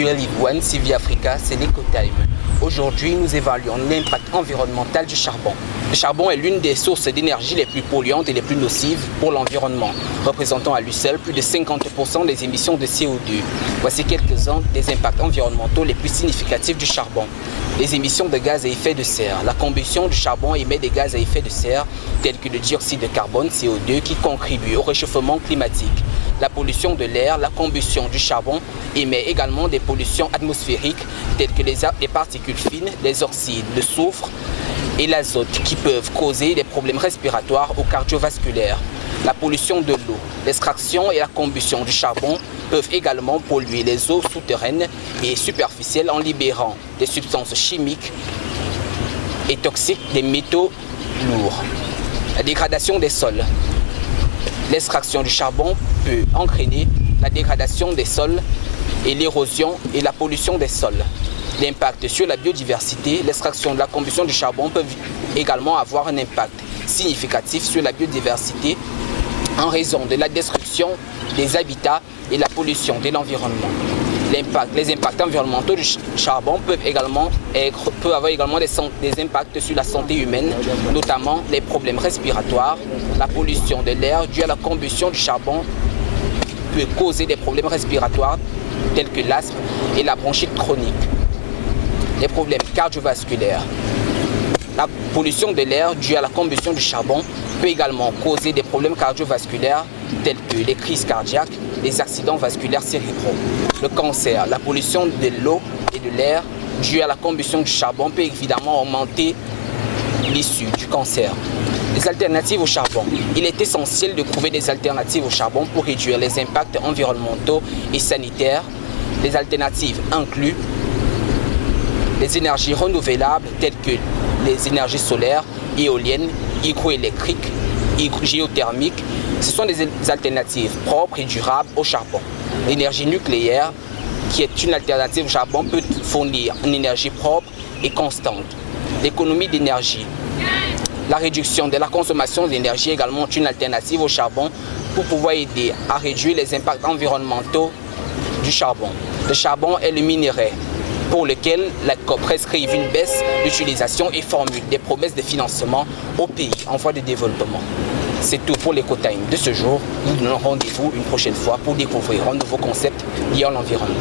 sur Live One, CV Africa, c'est l'EcoTime. Aujourd'hui, nous évaluons l'impact environnemental du charbon. Le charbon est l'une des sources d'énergie les plus polluantes et les plus nocives pour l'environnement, représentant à lui seul plus de 50% des émissions de CO2. Voici quelques-uns des impacts environnementaux les plus significatifs du charbon. Les émissions de gaz à effet de serre. La combustion du charbon émet des gaz à effet de serre tels que le dioxyde de carbone, CO2, qui contribuent au réchauffement climatique. La pollution de l'air, la combustion du charbon émet également des pollutions atmosphériques telles que les particules fines, les oxydes de soufre et l'azote qui peuvent causer des problèmes respiratoires ou cardiovasculaires. La pollution de l'eau, l'extraction et la combustion du charbon peuvent également polluer les eaux souterraines et superficielles en libérant des substances chimiques et toxiques, des métaux lourds. La dégradation des sols. L'extraction du charbon peut entraîner la dégradation des sols et l'érosion et la pollution des sols. L'impact sur la biodiversité, l'extraction de la combustion du charbon peut également avoir un impact significatif sur la biodiversité en raison de la destruction des habitats et la pollution de l'environnement. Les impacts environnementaux du charbon peuvent avoir également des impacts sur la santé humaine, notamment les problèmes respiratoires. La pollution de l'air due à la combustion du charbon peut causer des problèmes respiratoires tels que l'asthme et la bronchite chronique. Les problèmes cardiovasculaires. La pollution de l'air due à la combustion du charbon peut également causer des problèmes cardiovasculaires tels que les crises cardiaques, les accidents vasculaires cérébraux. Le cancer, la pollution de l'eau et de l'air due à la combustion du charbon peut évidemment augmenter l'issue du cancer. Les alternatives au charbon. Il est essentiel de trouver des alternatives au charbon pour réduire les impacts environnementaux et sanitaires. Les alternatives incluent les énergies renouvelables telles que les énergies solaires, éoliennes, hydroélectriques, géothermiques. Ce sont des alternatives propres et durables au charbon. L'énergie nucléaire, qui est une alternative au charbon, peut fournir une énergie propre et constante. L'économie d'énergie. La réduction de la consommation d'énergie est également une alternative au charbon pour pouvoir aider à réduire les impacts environnementaux du charbon. Le charbon est le minerai pour lequel la COP prescrive une baisse d'utilisation et formule des promesses de financement aux pays en voie de développement. C'est tout pour l'EcoTime de ce jour. Nous donnons rendez-vous une prochaine fois pour découvrir un nouveau concept lié à l'environnement.